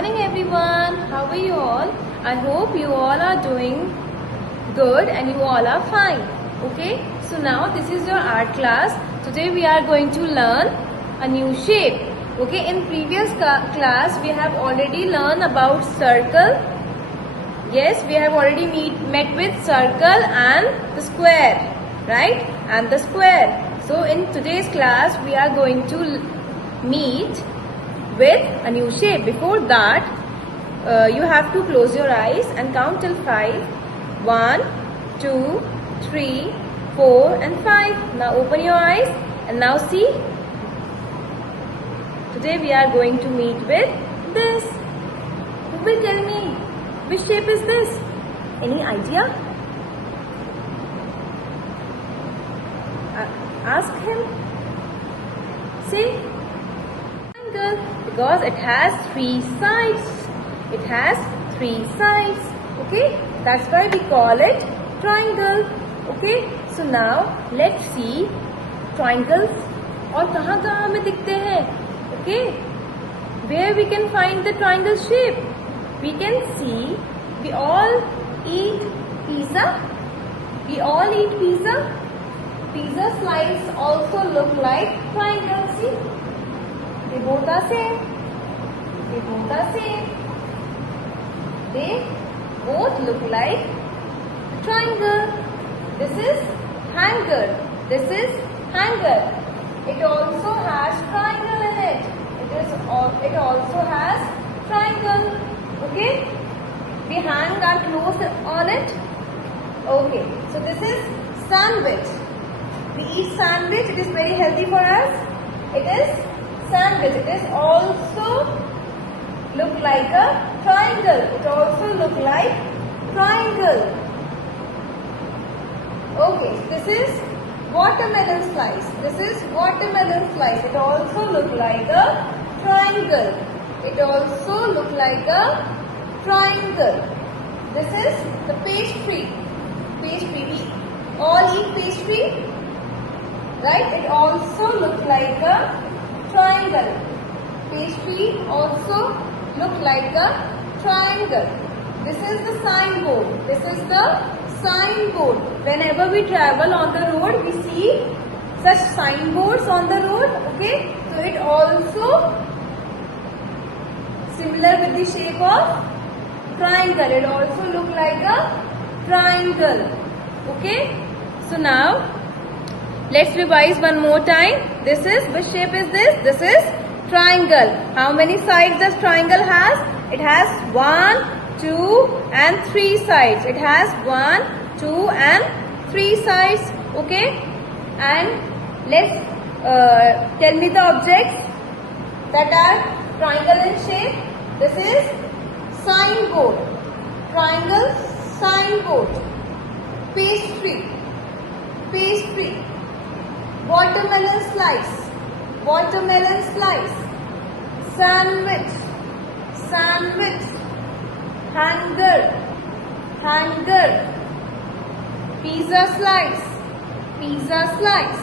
morning everyone. How are you all? I hope you all are doing good and you all are fine. Okay, so now this is your art class. Today we are going to learn a new shape. Okay, in previous class we have already learned about circle. Yes, we have already met with circle and the square, right? And the square. So in today's class we are going to meet with a new shape. Before that, you have to close your eyes and count till 5. 1, 2, 3, 4 and 5. Now open your eyes and now see. Today we are going to meet with this. Who will tell me which shape is this? Any idea? Ask him. Say. Triangle, because it has 3 sides. It has 3 sides. Okay, that's why we call it triangle. Okay, so now let's see triangles और कहाँ में दिखते हैं. Okay, where we can find the triangle shape? We can see we all eat pizza. We all eat pizza. Pizza slices also look like triangles. See? They both are same. They both are same. They both look like a triangle. This is hanger. This is hanger. It also has triangle in it. It also has triangle. Okay? We hang our clothes on it. Okay. So this is sandwich. We eat sandwich. It is very healthy for us. It is sandwich. It is also look like a triangle. It also look like triangle. Okay, this is watermelon slice. This is watermelon slice. It also look like a triangle. It also look like a triangle. This is the pastry. Pastry. We all eat pastry, right? It also look like a triangle. Pastry also look like a triangle. This is the signboard. This is the signboard. Whenever we travel on the road, we see such signboards on the road. Okay, so it also similar with the shape of triangle. It also look like a triangle. Okay, so now let's revise one more time. This is, which shape is this? This is triangle. How many sides does triangle has? It has 1, 2 and 3 sides. It has 1, 2 and 3 sides. Okay? And let's tell me the objects that are triangle in shape. This is signboard. Triangle, signboard. Pastry. Pastry. Watermelon slice. Watermelon slice. Sandwich. Sandwich. Hanger. Hanger. Pizza slice. Pizza slice.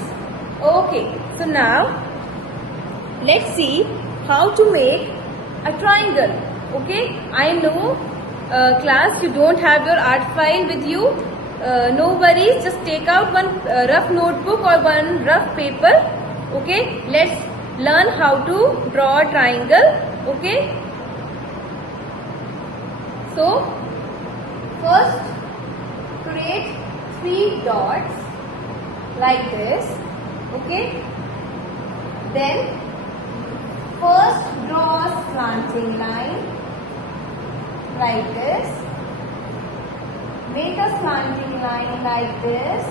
Okay, so now let's see how to make a triangle. Okay, I know class you don't have your art file with you. No worries, just take out one rough notebook or one rough paper. Okay, let's learn how to draw a triangle. Okay, so first create 3 dots like this. Okay, then first draw a slanting line like this. Make a slanting line like this.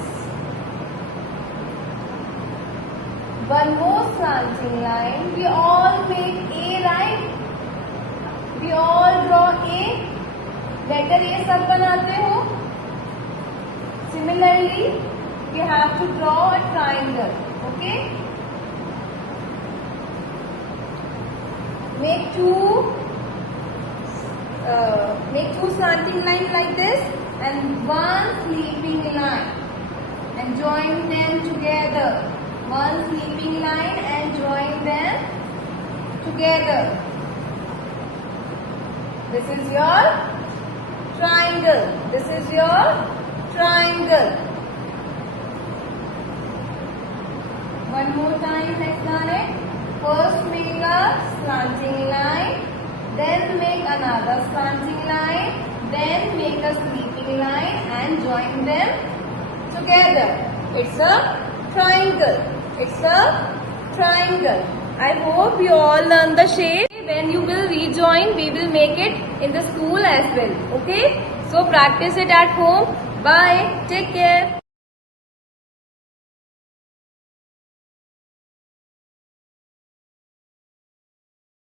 One more slanting line. We all make A, right? We all draw A. Letter A सब बनाते हो. Similarly, you have to draw a triangle. Okay? Make two slanting lines like this and one sleeping line and join them together. One sleeping line and join them together. This is your triangle. This is your triangle. One more time, let's learn it. First make a slanting line, then make another slanting line, then make a sweeping line and join them together. It's a triangle. It's a triangle. I hope you all learn the shape. When you will rejoin, we will make it in the school as well. Okay? So practice it at home. Bye. Take care.